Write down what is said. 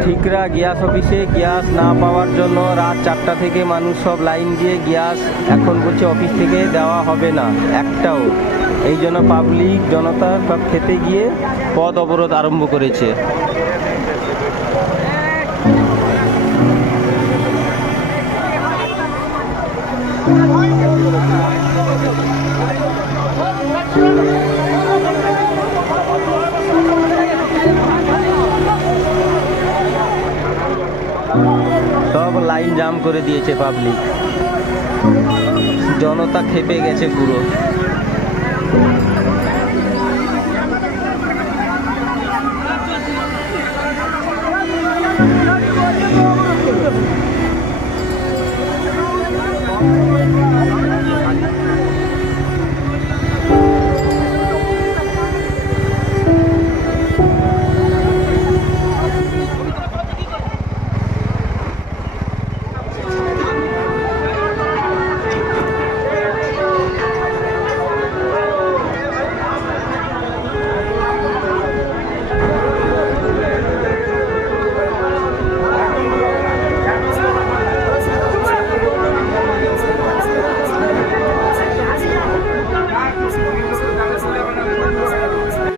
ঠিকরা gas অফিসে gas না পাওয়ার জন্য রাত 4টা থেকে মানুষ সব লাইন দিয়ে গ্যাস এখন বলছে অফিস থেকে দেওয়া হবে না একটাও। এই জন্য পাবলিক জনতা সব খেতে গিয়ে পথ অবরোধ আরম্ভ করেছে। সব লাইন জাম করে দিয়েছে পাবলিক, জনতা খেপে গেছে পুরো।